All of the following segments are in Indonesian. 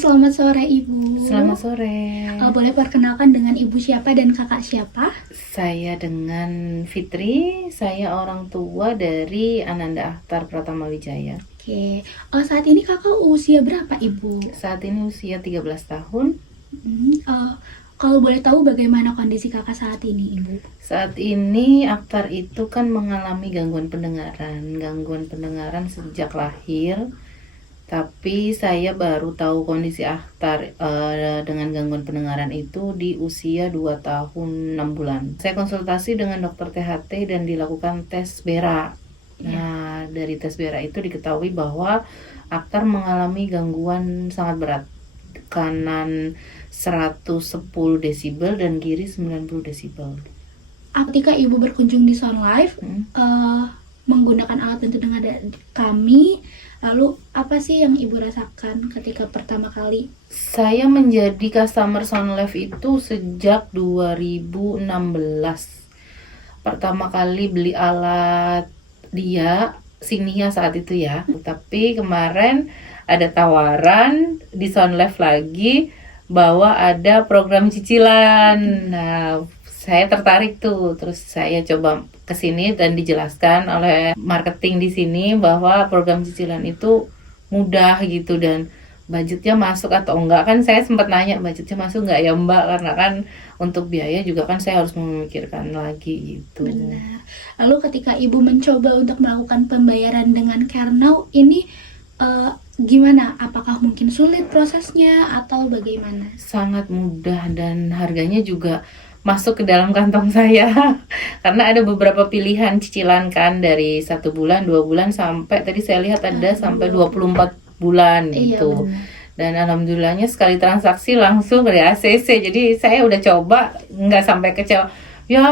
selamat sore Ibu. Selamat sore. Boleh perkenalkan dengan Ibu siapa dan kakak siapa? Saya dengan Fitri, saya orang tua dari Ananda Akhtar Pratama Wijaya. Oke, saat ini kakak usia berapa Ibu? Saat ini usia 13 tahun. Kalau boleh tahu bagaimana kondisi kakak saat ini Ibu? Saat ini Akhtar itu kan mengalami gangguan pendengaran sejak lahir. Tapi saya baru tahu kondisi Akhtar dengan gangguan pendengaran itu di usia 2 tahun 6 bulan. Saya konsultasi dengan dokter THT dan dilakukan tes BERA. Nah, dari tes BERA itu diketahui bahwa Akhtar mengalami gangguan sangat berat. Kanan 110 desibel dan kiri 90 desibel. Ketika Ibu berkunjung di Sound Life, menggunakan alat bantu dengar kami, lalu apa sih yang Ibu rasakan ketika pertama kali? Saya menjadi customer Sound Life itu sejak 2016. Pertama kali beli alat dia, Signia saat itu ya. Tapi kemarin ada tawaran di Sound Life lagi bahwa ada program cicilan. Nah, saya tertarik tuh, terus saya coba kesini dan dijelaskan oleh marketing di sini bahwa program cicilan itu mudah gitu dan budgetnya masuk atau enggak. Kan saya sempat nanya budgetnya masuk enggak ya Mbak, karena kan untuk biaya juga kan saya harus memikirkan lagi gitu. Benar. Lalu ketika Ibu mencoba untuk melakukan pembayaran dengan CareNow ini gimana? Apakah mungkin sulit prosesnya atau bagaimana? Sangat mudah dan harganya juga masuk ke dalam kantong saya karena ada beberapa pilihan cicilan kan, dari 1 bulan, 2 bulan sampai tadi saya lihat ada sampai 24 bulan gitu. Iya, dan alhamdulillahnya sekali transaksi langsung dari ACC, jadi saya udah coba nggak sampai kecewa ya,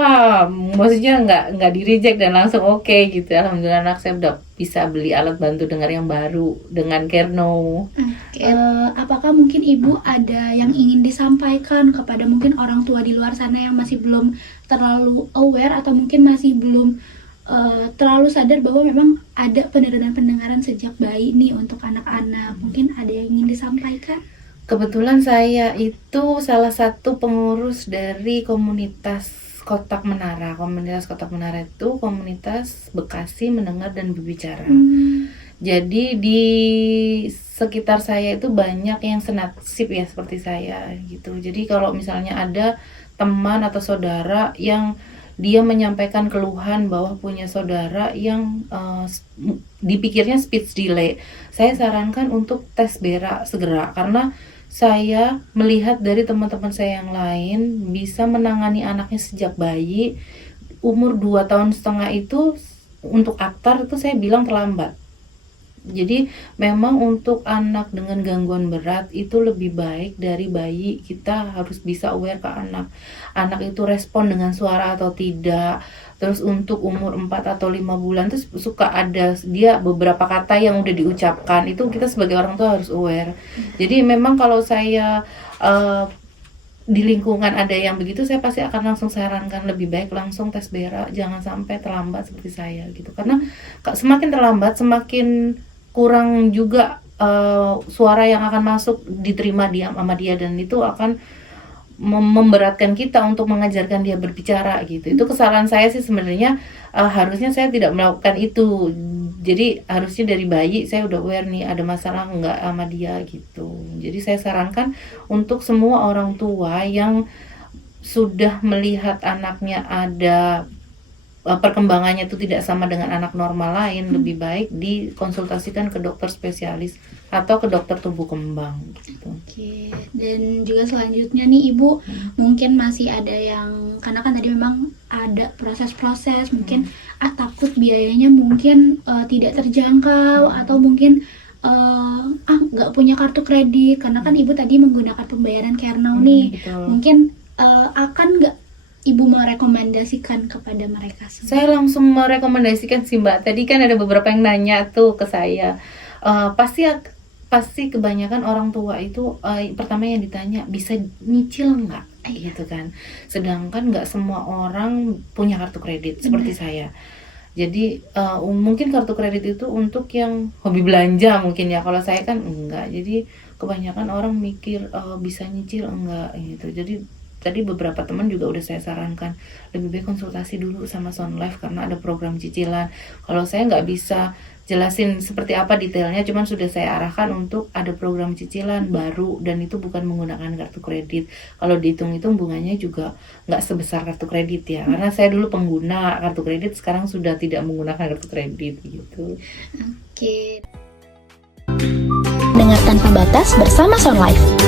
maksudnya nggak di reject dan langsung oke gitu. Alhamdulillah anak saya udah bisa beli alat bantu dengar yang baru dengan CareNow. Apakah mungkin Ibu ada yang ingin disampaikan kepada mungkin orang tua di luar sana yang masih belum terlalu aware atau mungkin masih belum terlalu sadar bahwa memang ada penurunan pendengaran sejak bayi nih untuk anak-anak? Mungkin ada yang ingin disampaikan? Kebetulan saya itu salah satu pengurus dari komunitas Kotak Menara. Komunitas Kotak Menara itu komunitas Bekasi Mendengar dan Berbicara. Jadi di sekitar saya itu banyak yang senasib ya seperti saya gitu. Jadi kalau misalnya ada teman atau saudara yang dia menyampaikan keluhan bahwa punya saudara yang dipikirnya speech delay, saya sarankan untuk tes BERA segera, karena saya melihat dari teman-teman saya yang lain bisa menangani anaknya sejak bayi. Umur 2 tahun setengah itu untuk Akhtar itu saya bilang terlambat. Jadi memang untuk anak dengan gangguan berat itu lebih baik dari bayi. Kita harus bisa aware ke anak. Anak itu respon dengan suara atau tidak. Terus untuk umur 4 atau 5 bulan tuh suka ada dia beberapa kata yang udah diucapkan. Itu kita sebagai orang tua harus aware. Jadi memang kalau saya di lingkungan ada yang begitu, saya pasti akan langsung sarankan lebih baik langsung tes BERA, jangan sampai terlambat seperti saya gitu. Karena semakin terlambat semakin kurang juga suara yang akan masuk diterima sama dia, dan itu akan memberatkan kita untuk mengajarkan dia berbicara gitu. Itu kesalahan saya sih sebenarnya. Harusnya saya tidak melakukan itu. Jadi harusnya dari bayi saya udah aware nih ada masalah nggak sama dia gitu. Jadi saya sarankan untuk semua orang tua yang sudah melihat anaknya ada perkembangannya itu tidak sama dengan anak normal lain, lebih baik dikonsultasikan ke dokter spesialis atau ke dokter tumbuh kembang gitu. Oke, dan juga selanjutnya nih Ibu, mungkin masih ada yang, karena kan tadi memang ada proses-proses, mungkin takut biayanya mungkin tidak terjangkau, atau mungkin nggak punya kartu kredit, karena kan Ibu tadi menggunakan pembayaran CareNow nih. Betul. Mungkin akan nggak Ibu merekomendasikan kepada mereka semua? Saya langsung merekomendasikan sih Mbak. Tadi kan ada beberapa yang nanya tuh ke saya. Pasti kebanyakan orang tua itu pertama yang ditanya bisa nyicil nggak gitu kan. Sedangkan nggak semua orang punya kartu kredit seperti saya. Jadi mungkin kartu kredit itu untuk yang hobi belanja mungkin ya. Kalau saya kan enggak. Jadi kebanyakan orang mikir bisa nyicil enggak gitu. Jadi tadi beberapa teman juga udah saya sarankan lebih baik konsultasi dulu sama Sound Life karena ada program cicilan. Kalau saya nggak bisa jelasin seperti apa detailnya, cuman sudah saya arahkan untuk ada program cicilan baru dan itu bukan menggunakan kartu kredit. Kalau dihitung-hitung bunganya juga nggak sebesar kartu kredit ya, karena saya dulu pengguna kartu kredit, sekarang sudah tidak menggunakan kartu kredit gitu. Oke. Dengar tanpa batas bersama Sound Life.